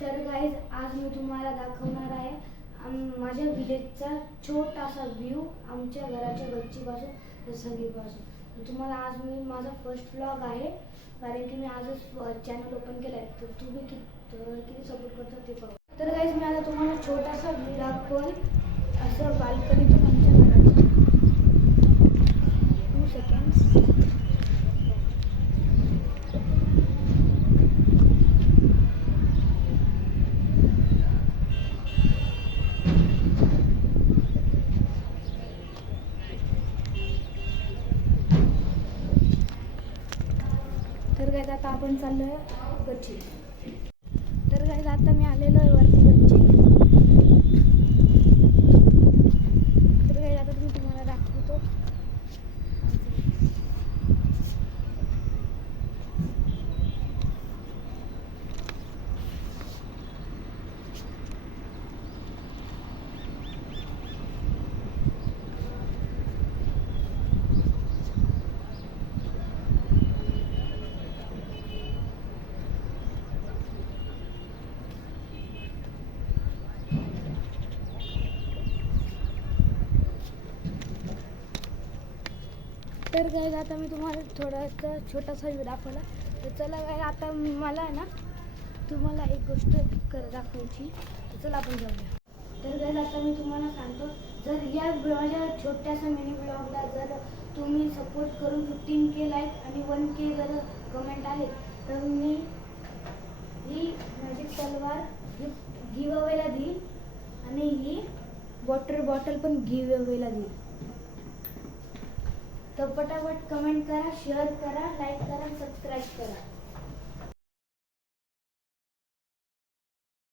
तर गाईज आज मी तुम्हाला दाखवणार आहे माझ्या विलेजचा छोटासा व्ह्यू आमच्या घराच्या गच्चीपासून तर संगीतपासून. तुम्हाला आज मी माझा फर्स्ट व्लॉग आहे कारण की मी आजच चॅनल ओपन केला आहे. तर तुम्ही किती सपोर्ट करता ते पाहू. तर गाईज मी आता तुम्हाला छोटासा व्ह्यू दाखवल असं बाल्कनीतून आमच्या घराचा. 2 सेकंड्स. तर गाईज आता आपण चाललो आहे गच्ची. तर गाईज आता मी आलेलो आहे वरती गच्ची. तर गाईज आता मी तुम्हाला दाखवतो. तर गाईज आता मी तुम्हाला थोडासा छोटासा व्ह्यू दाखवला. तर चला गाईज आता मला आहे ना तुम्हाला एक गोष्ट दाखवायची. तर चला आपण जाऊया. तर गाईज आता मी तुम्हाला सांगतो, जर या माझ्या छोट्याशा मिनी ब्लॉगला जर तुम्ही सपोर्ट करून 15K लाईक आणि 1K जर कमेंट आले तर मी ही मॅजिक तलवार गिव अवेला देईल आणि ही वॉटर बॉटल पण गिव अवेला देईल. तर पटापट कमेंट करा, शेअर करा, लाईक करा, सबस्क्राईब करा.